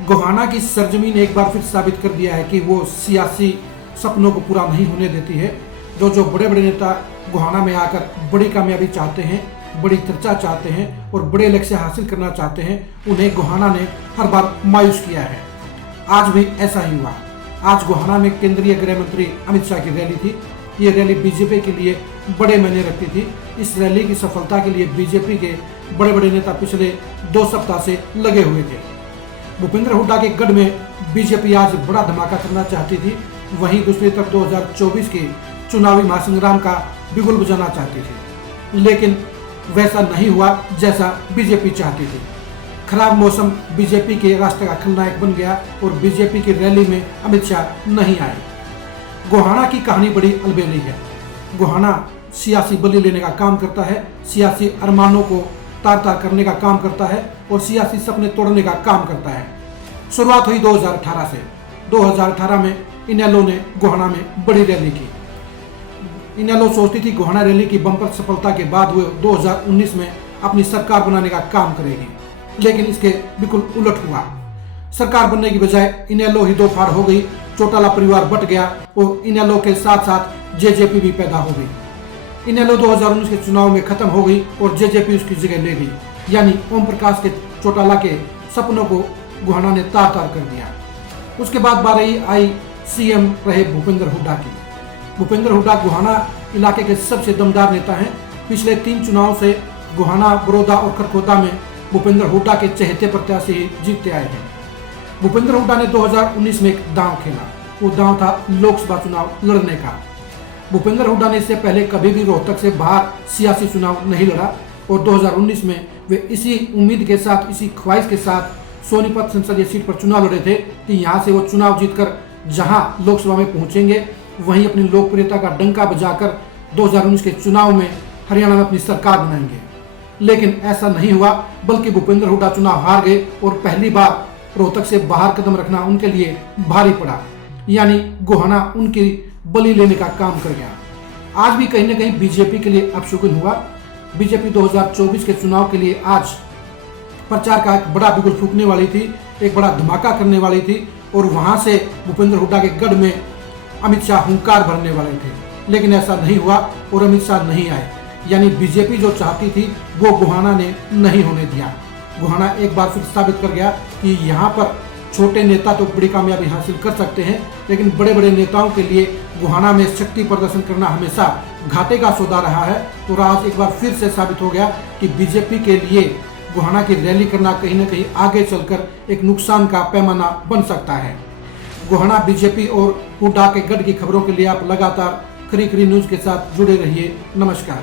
गोहाना की सरजमीन एक बार फिर साबित कर दिया है कि वो सियासी सपनों को पूरा नहीं होने देती है। जो बड़े बड़े नेता गोहाना में आकर बड़ी कामयाबी चाहते हैं, बड़ी चर्चा चाहते हैं और बड़े लक्ष्य हासिल करना चाहते हैं, उन्हें गोहाना ने हर बार मायूस किया है। आज भी ऐसा ही हुआ। आज गोहाना में केंद्रीय गृह मंत्री अमित शाह की रैली थी। ये रैली बीजेपी के लिए बड़े मायने रखती थी। इस रैली की सफलता के लिए बीजेपी के बड़े बड़े नेता पिछले 2 सप्ताह से लगे हुए थे। भूपेंद्र हुड्डा के गढ़ में बीजेपी आज बड़ा धमाका करना चाहती थी, वहीं दूसरी तरफ 2024 के चुनावी महासंग्राम का बिगुल बजाना चाहती थी, लेकिन वैसा नहीं हुआ जैसा बीजेपी चाहती थी। खराब मौसम बीजेपी के रास्ते का खलनायक बन गया और बीजेपी की रैली में अमित शाह नहीं आए। गोहाना की कहानी बड़ी अलबेली है। गोहाना सियासी बलि लेने का काम करता है, सियासी अरमानों को तार तार करने का काम करता है और सियासी सपने तोड़ने का काम करता है। शुरुआत हुई 2018 से। 2018 में इनेलो ने गोहाना में बड़ी रैली की। इनेलो सोचती थी गोहाना रैली की बम्पर सफलता के बाद हुए 2019 में अपनी सरकार बनाने का काम करेगी, लेकिन इसके बिल्कुल उलट हुआ। सरकार बनने की बजाय इनेलो ही दो फाड़ हो गई। चौटाला परिवार बट गया और इनेलो के साथ साथ जेजेपी भी पैदा हो गई। इनेलो 2019 के चुनाव में खत्म हो गई और जेजेपी उसकी जगह ले गई, यानी ओम प्रकाश के चौटाला के सपनों को गोहाना ने तार तार कर दिया। उसके बाद बारी आई सीएम रहे भूपेंद्र हुड्डा की। भूपेंद्र हुड्डा गोहाना इलाके के सबसे दमदार नेता हैं। पिछले 3 चुनाव से गोहाना, बड़ौदा और खरखोदा में भूपेंद्र हुड्डा के चहेते प्रत्याशी ही जीतते आए हैं। भूपेंद्र हुड्डा ने 2019 में एक दांव खेला। वो दांव था लोकसभा चुनाव लड़ने का। भूपेंद्र हुड्डा ने इससे पहले कभी भी रोहतक से बाहर सियासी चुनाव नहीं लड़ा और 2019 में वे इसी उम्मीद के साथ, इसी ख्वाहिश के साथ सोनीपत संसदीय सीट पर चुनाव लड़े थे कि यहाँ से वो चुनाव जीतकर जहाँ लोकसभा में पहुंचेंगे वहीं अपनी लोकप्रियता का डंका बजाकर 2019 के चुनाव में हरियाणा में अपनी सरकार बनाएंगे। लेकिन ऐसा नहीं हुआ, बल्कि भूपेंद्र हुड्डा चुनाव हार गए और पहली बार रोहतक से बाहर कदम रखना उनके लिए भारी पड़ा, यानी गोहाना उनकी बलि लेने का काम कर गया। आज भी कहीं न कहीं बीजेपी के लिए अपशगुन हुआ। बीजेपी 2024 के चुनाव के लिए आज प्रचार का एक बड़ा बिगुल फूकने वाली थी, एक बड़ा धमाका करने वाली थी और वहां से भूपेंद्र हुड्डा के गढ़ में अमित शाह हुंकार भरने वाले थे, लेकिन ऐसा नहीं हुआ और अमित शाह नहीं आए। यानी बीजेपी जो चाहती थी वो गोहाना ने नहीं होने दिया। गोहाना एक बार फिर साबित कर गया कि यहाँ पर छोटे नेता तो बड़ी कामयाबी हासिल कर सकते हैं, लेकिन बड़े बड़े नेताओं के लिए गोहाना में शक्ति प्रदर्शन करना हमेशा घाटे का सौदा रहा है। और आज एक बार फिर से साबित हो गया कि बीजेपी के लिए गोहाना की रैली करना कहीं न कहीं आगे चलकर एक नुकसान का पैमाना बन सकता है। गोहाना बीजेपी और हुड्डा के गढ़ की खबरों के लिए आप लगातार खरी खरी न्यूज के साथ जुड़े रहिए। नमस्कार।